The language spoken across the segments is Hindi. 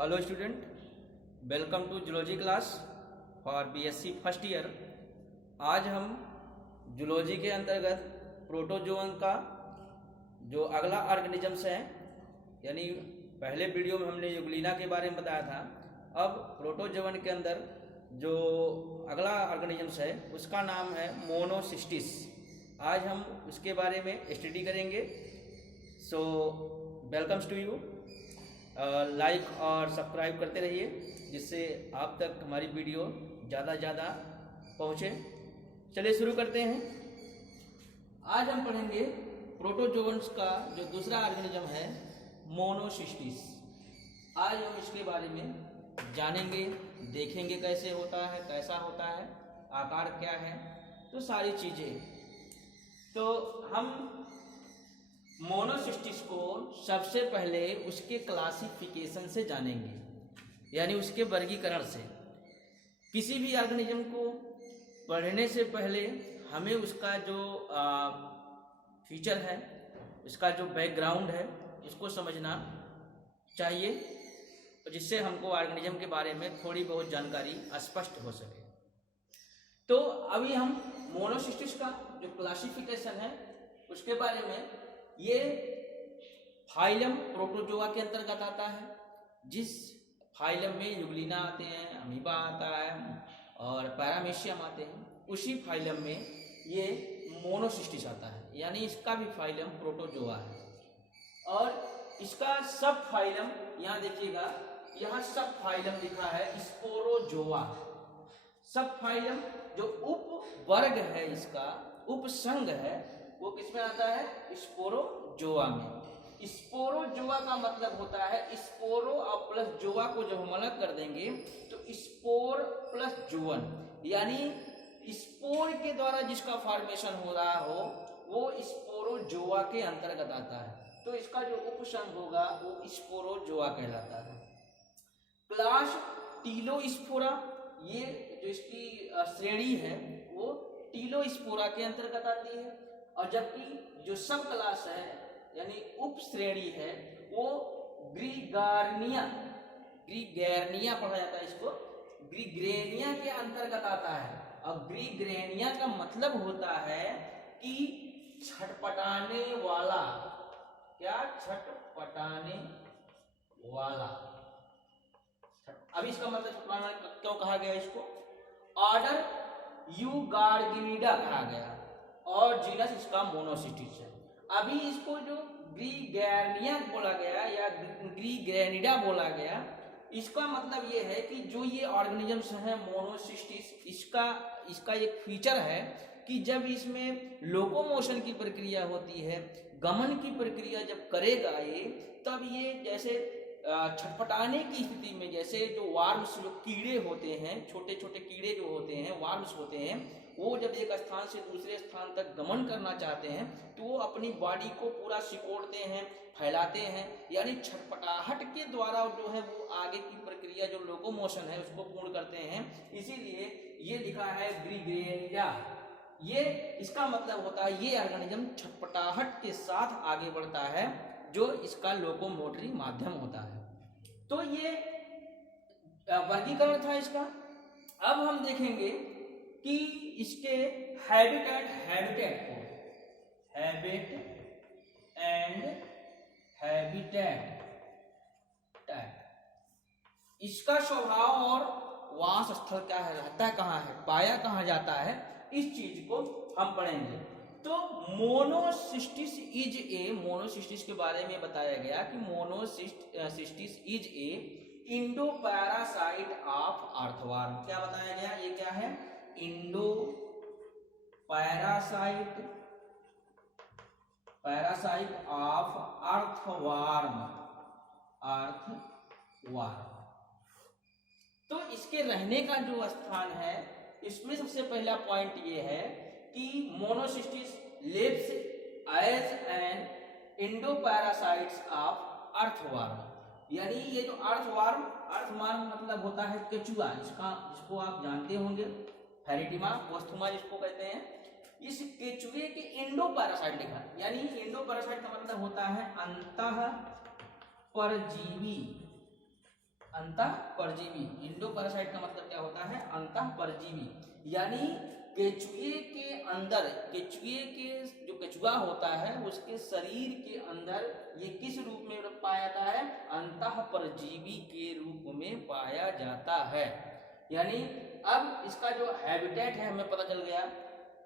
Hello student, welcome to zoology class for BSc first year. आज हम जूलॉजी के अंतर्गत प्रोटोजोअन का जो अगला ऑर्गेनिजम्स है, यानी पहले वीडियो में हमने यूग्लिना के बारे में बताया था। अब प्रोटोजोअन के अंदर जो अगला ऑर्गेनिजम्स है उसका नाम है मोनोसिस्टिस। आज हम उसके बारे में स्टडी करेंगे। सो वेलकम्स टू यू। लाइक और सब्सक्राइब करते रहिए जिससे आप तक हमारी वीडियो ज़्यादा ज़्यादा पहुँचे। चलिए शुरू करते हैं। आज हम पढ़ेंगे प्रोटोजोअन्स का जो दूसरा ऑर्गेनिज्म है मोनोसिस्टिस। आज हम इसके बारे में जानेंगे, देखेंगे कैसे होता है, कैसा होता है, आकार क्या है, तो सारी चीज़ें। तो हम मोनोसिस्टिस को सबसे पहले उसके क्लासिफिकेशन से जानेंगे, यानी उसके वर्गीकरण से। किसी भी ऑर्गेनिज्म को पढ़ने से पहले हमें उसका जो फीचर है, उसका जो बैकग्राउंड है, इसको समझना चाहिए, जिससे हमको ऑर्गेनिज्म के बारे में थोड़ी बहुत जानकारी स्पष्ट हो सके। तो अभी हम मोनोसिस्टिस का जो क्लासिफिकेशन है उसके बारे में, ये फाइलम प्रोटोजोआ के अंतर्गत आता है। जिस फाइलम में यूग्लिना आते हैं, अमीबा आता है और पैरामीशियम आते हैं, उसी फाइलम में ये मोनोसिस्टिस आता है, यानी इसका भी फाइलम प्रोटोजोआ है। और इसका सब फाइलम, यहाँ देखिएगा, यहाँ सब फाइलम लिखा है स्पोरोजोआ। सब फाइलम जो उप वर्ग है, इसका उपसंघ है, वो किसमें आता है? स्पोरोजोआ में। स्पोरोजोआ का मतलब होता है स्पोरो और प्लस जोआ को जब हम अलग कर देंगे तो स्पोर प्लस जोवन, यानी स्पोर के द्वारा जिसका फॉर्मेशन हो रहा हो वो स्पोरोजोआ के अंतर्गत आता है। तो इसका जो उपसंघ होगा वो स्पोरोजोआ कहलाता है। क्लास टीलोस्पोरा, ये जो इसकी श्रेणी है वो टीलोस्पोरा के अंतर्गत आती है। और जबकि जो सब क्लास है यानी उप श्रेणी है वो ग्रीगार्निया पढ़ा जाता है, इसको ग्रीग्रेनिया के अंतर्गत आता है। और ग्रीग्रेनिया का मतलब होता है कि छटपटाने वाला। क्या? छटपटाने वाला। अभी इसका मतलब छटपटाने क्यों कहा गया इसको? ऑर्डर यूगार्गिनिडा कहा गया और जीनस इसका मोनोसिस्टिस है। अभी इसको जो ग्रीगैर्निया बोला गया या ग्रीग्रेनिडा बोला गया, इसका मतलब ये है कि जो ये ऑर्गेनिजम्स हैं मोनोसिस्टिस, इसका एक फीचर है कि जब इसमें लोकोमोशन की प्रक्रिया होती है, गमन की प्रक्रिया जब करेगा ये, तब ये जैसे छटपटाने की स्थिति में, जैसे जो वार्म्स, जो कीड़े होते हैं, छोटे छोटे कीड़े जो होते हैं, वार्म्स होते हैं, वो जब एक स्थान से दूसरे स्थान तक गमन करना चाहते हैं तो वो अपनी बॉडी को पूरा सिकोड़ते हैं, फैलाते हैं, यानी छटपटाहट के द्वारा जो है वो आगे की प्रक्रिया जो लोकोमोशन है उसको पूर्ण करते हैं। इसीलिए ये लिखा है ग्रीग्रेनिडा। ये इसका मतलब होता है ये ऑर्गेनिज्म छटपटाहट के साथ आगे बढ़ता है, जो इसका लोकोमोटरी माध्यम होता है। तो ये वर्गीकरण था इसका। अब हम देखेंगे कि इसके हैबिटेट को, हैबिट एंड हैबिटेट, इसका स्वभाव और वास स्थल क्या है, रहता है कहाँ है, पाया कहाँ जाता है, इस चीज को हम पढ़ेंगे। तो मोनोसिस्टिस इज ए, मोनोसिस्टिस के बारे में बताया गया कि Monocystis is a Indo parasite of earthworm. क्या बताया गया? ये क्या है? Indo parasite of earthworm. तो इसके रहने का जो स्थान है, इसमें सबसे पहला पॉइंट ये है कि monocystis lives as an endo parasites of earthworm. यानी ये जो अर्थवर्म मतलब होता है केचुआ, इसको आप जानते होंगे, फेरिटिमा पोस्थुमा जिसको कहते हैं। इस केचुए के इंडो पैरासाइट लिखा, यानी इंडो पैरासाइट का मतलब होता है अंतः परजीवी। अंतः परजीवी। इंडो पैरासाइट का मतलब क्या होता है? अंतः परजीवी, यानी केचुए के अंदर, केचुए के जो केचुआ होता है उसके शरीर के अंदर ये किस रूप में पाया जाता है? अंतः परजीवी के रूप में पाया जाता है। यानी अब इसका जो हैबिटेट है हमें पता चल गया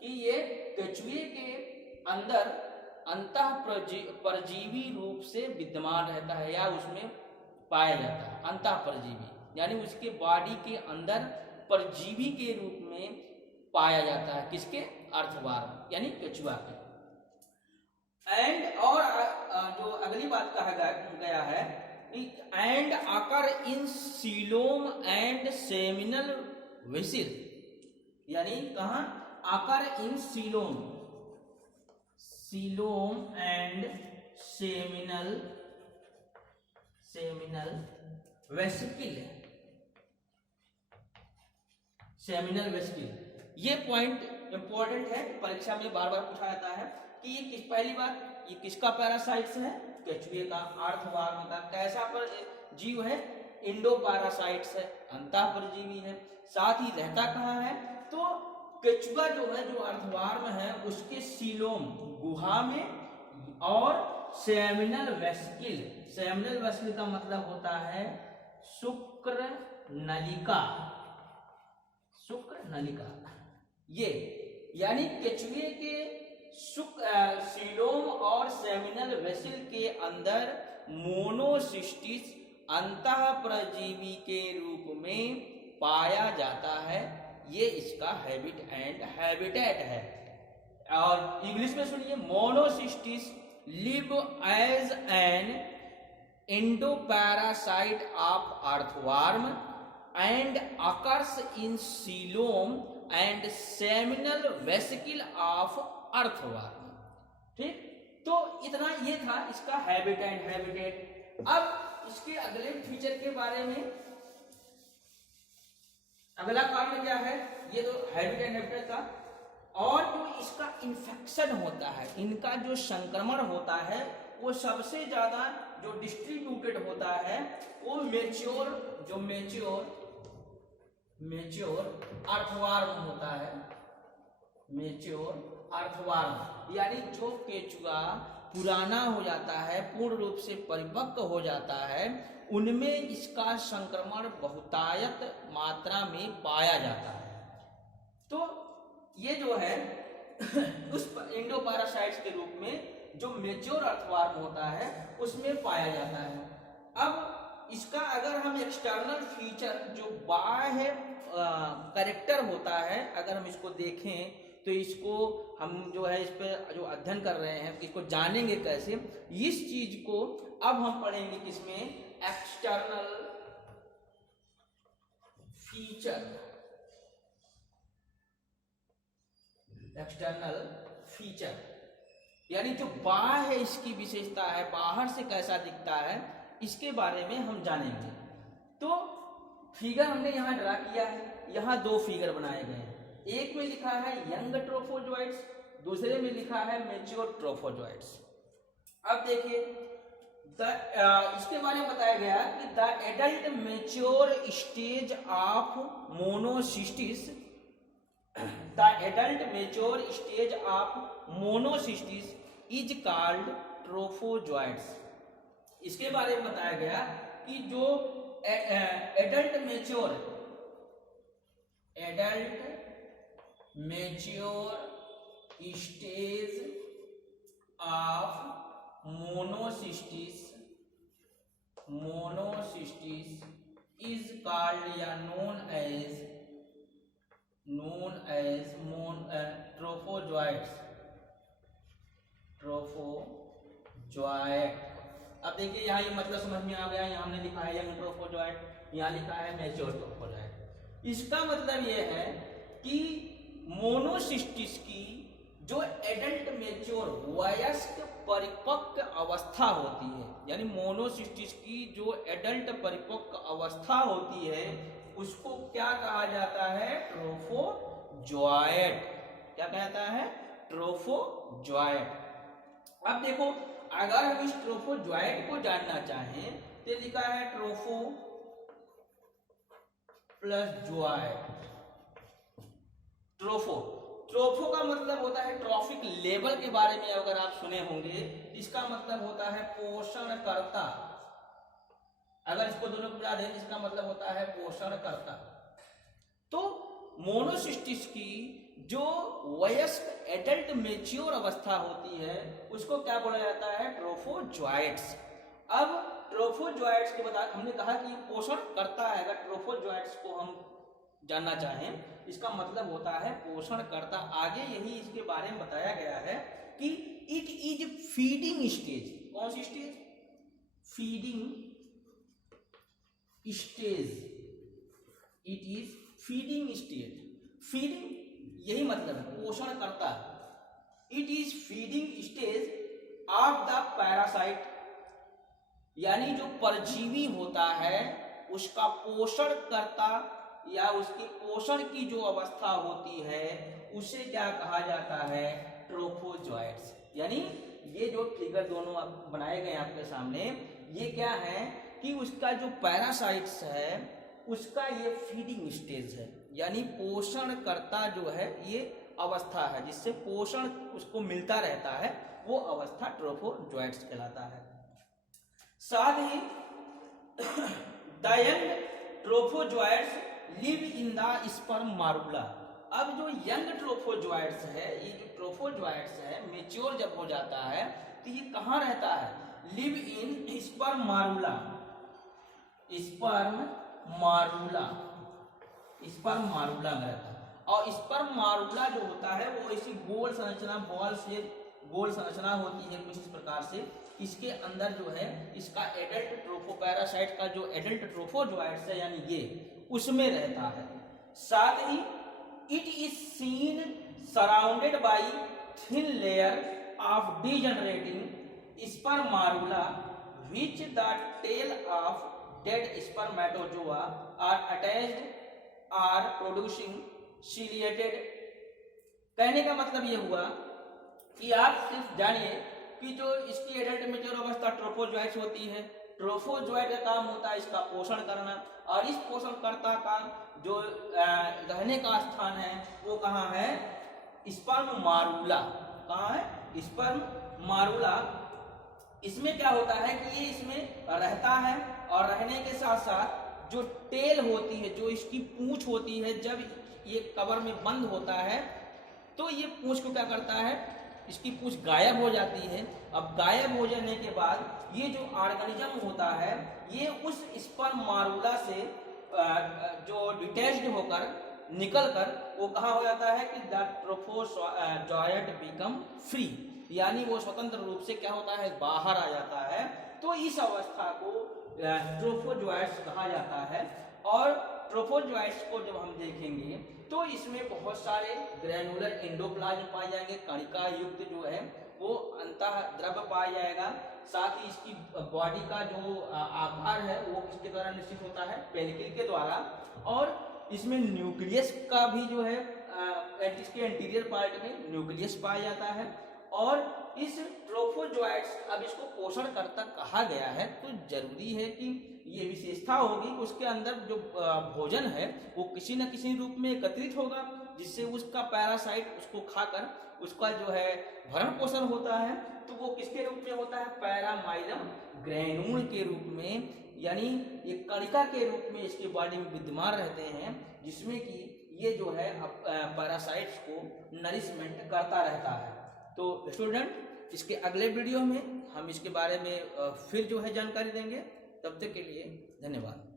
कि ये केचुए के अंदर अंतः परजीवी रूप से विद्यमान रहता है या उसमें पाया जाता है। अंतः परजीवी यानी उसके बॉडी के अंदर परजीवी के रूप में पाया जाता है। किसके? अर्थवार्म यानी केचुआ के। एंड और जो अगली बात कहा गया है and occur in coelom and seminal vesicle, यानी कहा? Occur in coelom, coelom and seminal vesicle, seminal vesicle. ये पॉइंट इंपॉर्टेंट है, परीक्षा में बार बार पूछा जाता है कि ये किस, पहली बात ये किसका पैरासाइट्स है? केचुए का, अर्थवार्म का। कैसा पर जीव है? इंडो पैरासाइट्स है, अंतः परजीवी है। साथ ही रहता कहाँ है? तो केचुआ जो है, जो अर्थवार्म है, उसके सीलोम गुहा में और सेमिनल वेसिकल, सेमिनल वेसिकल का मतलब होता है शुक्र नलिका, शुक्र नलिका। ये यानी केचुए के सीलोम और सेमिनल वेसिल के अंदर मोनोसिस्टिस अंतः परजीवी के रूप में पाया जाता है। ये इसका हैबिट एंड हैबिटेट है। और इंग्लिश में सुनिए, Monocystis live as an endoparasite of earthworm and occurs in coelom and seminal vesicle of earthworm. ठीक, तो इतना ये था इसका हैबिट एंड हैबिटेट। अब इसके अगले फीचर के बारे में, अगला कारण क्या है? ये तो हैबिट एंड हैबिटेट था। और जो इसका इन्फेक्शन होता है, इनका जो संक्रमण होता है, वो सबसे ज्यादा जो डिस्ट्रीब्यूटेड होता है वो मेच्योर, जो मेच्योर अर्थवार्म होता है। मेच्योर अर्थवार्म यानी जो केचुआ पुराना हो जाता है, पूर्ण रूप से परिपक्व हो जाता है, उनमें इसका संक्रमण बहुतायत मात्रा में पाया जाता है। तो ये जो है उस एंडोपैरासाइट्स के रूप में जो मेच्योर अर्थवार्म होता है उसमें पाया जाता है। अब इसका अगर हम एक्सटर्नल फीचर, जो बाह्य कैरेक्टर होता है, अगर हम इसको देखें तो इसको हम जो है इस पर जो अध्ययन कर रहे हैं इसको जानेंगे कैसे। इस चीज को अब हम पढ़ेंगे किसमें? एक्सटर्नल फीचर, एक्सटर्नल फीचर यानी जो बाह्य इसकी विशेषता है, बाहर से कैसा दिखता है, इसके बारे में हम जानेंगे। तो फिगर हमने यहाँ ड्रा किया है, यहाँ दो फिगर बनाए गए हैं। एक में लिखा है यंग ट्रोफोजोइट्स, दूसरे में लिखा है मेच्योर ट्रोफोजोइट्स। अब देखिए इसके बारे में बताया गया कि the adult mature stage of Monocystis, the adult mature stage of Monocystis is called trophozoites. इसके बारे में बताया गया कि जो adult mature stage of Monocystis is called या नोन एज ट्रोफोजोइट्स। अब देखिए यहाँ ये मतलब समझ में आ गया। यहाँ हमने लिखा है यंग ट्रोफोजोइट, यहाँ लिखा है मैच्योर ट्रोफोजोइट। इसका मतलब ये है कि मोनोसिस्टिस की जो एडल्ट मेच्योर वयस्क परिपक्व अवस्था होती है, यानी मोनोसिस्टिस की जो एडल्ट परिपक्व अवस्था होती है उसको क्या कहा जाता है? ट्रोफोजोइट। क्या कहता है? ट्रोफोजोइट। अब देखो अगर हम इस ट्रोफोजोइट को जानना चाहें तो लिखा है ट्रोफो प्लस ज्वाइड। ट्रोफो, ट्रोफो का मतलब होता है ट्रॉफिक लेवल के बारे में अगर आप सुने होंगे, इसका मतलब होता है पोषणकर्ता। अगर इसको दोनों को मिला दें, इसका मतलब होता है पोषणकर्ता। तो मोनोसिस्टिस की जो वयस्क एडल्ट मेच्योर अवस्था होती है उसको क्या बोला जाता है? ट्रोफोजोइट्स। अब ट्रोफोजोइट्स के बाद हमने कहा कि पोषण करता है। अगर ट्रोफोजोइट्स को हम जानना चाहें, इसका मतलब होता है पोषण करता। आगे यही इसके बारे में बताया गया है कि इट इज फीडिंग स्टेज। कौन सी stage? Feeding stage. It is feeding stage. Feeding यही मतलब है पोषण करता। It is feeding stage of the parasite, यानी जो परजीवी होता है उसका पोषण करता या उसके पोषण की जो अवस्था होती है उसे क्या कहा जाता है? ट्रोफोजोइट्स। यानी ये जो फिगर दोनों बनाए गए आपके सामने, ये क्या है कि उसका जो पैरासाइट्स है उसका ये फीडिंग स्टेज है, यानी पोषण करता जो है ये अवस्था है जिससे पोषण उसको मिलता रहता है, वो अवस्था ट्रोफोजोइट्स कहलाता है। साथ ही the young trophozoites live in the sperm morula. अब जो यंग ट्रोफोजोइट्स है, ये जो ट्रोफोजोइट्स है मेच्योर जब हो जाता है तो ये कहाँ रहता है? Live in sperm morula. Sperm morula, sperm morula में रहता है। और स्पर्म मारुला जो होता है वो ऐसी गोल संरचना, बॉल से गोल संरचना होती है कुछ इस प्रकार से। इसके अंदर जो है इसका एडल्ट ट्रोफोपैरासाइट का जो एडल्ट ट्रोफोजोइट्स है यानी ये उसमें रहता है। साथ ही it is seen surrounded by thin layer of degenerating sperm morula which the tail of dead spermatozoa are attached are producing ciliated. कहने का मतलब ये हुआ कि आप सिर्फ जानिए कि जो इसकी एडल्ट मेच्योर अवस्था ट्रोफोजोइट्स होती है, ट्रोफोजोइट का काम होता है इसका पोषण करना, और इस पोषणकर्ता का जो रहने का स्थान है वो कहाँ है? स्पर्म मारुला। कहाँ है? स्पर्म मारुला। इसमें क्या होता है कि ये इसमें रहता है और रहने के साथ साथ जो टेल होती है, जो इसकी पूंछ होती है, जब ये कवर में बंद होता है तो ये पूंछ को क्या करता है? इसकी पूंछ गायब हो जाती है। अब गायब हो जाने के बाद ये जो ऑर्गेनिज्म होता है ये उस स्पर्म मारुला से जो डिटैच्ड होकर निकलकर वो कहाँ हो जाता है कि द ट्रोफोजोइट बिकम फ्री, यानी वो स्वतंत्र रूप से क्या होता है? बाहर आ जाता है। तो इस अवस्था को ट्रोफोजोइट्स कहा जाता है। और ट्रोफोजोइट्स को जब हम देखेंगे तो इसमें बहुत सारे ग्रैनुलर एंडोप्लाज्म पाए जाएंगे, कणिका युक्त जो है वो अंतः द्रव्य पाया जाएगा। साथ ही इसकी बॉडी का जो आकार है वो किसके द्वारा निश्चित होता है? पेलिकल के द्वारा। और इसमें न्यूक्लियस का भी जो है इसके एंटीरियर पार्ट में न्यूक्लियस पाया जाता है। और इस ट्रोफोजोइट्स, अब इसको पोषणकर्ता कहा गया है तो जरूरी है कि ये विशेषता होगी कि उसके अंदर जो भोजन है वो किसी न किसी रूप में एकत्रित होगा जिससे उसका पैरासाइट उसको खाकर उसका जो है भरण पोषण होता है। तो वो किसके रूप में होता है? पैरामाइलम ग्रैन्यूल के रूप में, यानी ये कणिका के रूप में इसके बॉडी में विद्यमान रहते हैं, जिसमें कि ये जो है पैरासाइट्स को नरिशमेंट करता रहता है। तो स्टूडेंट, इसके अगले वीडियो में हम इसके बारे में फिर जो है जानकारी देंगे। तब तक के लिए धन्यवाद।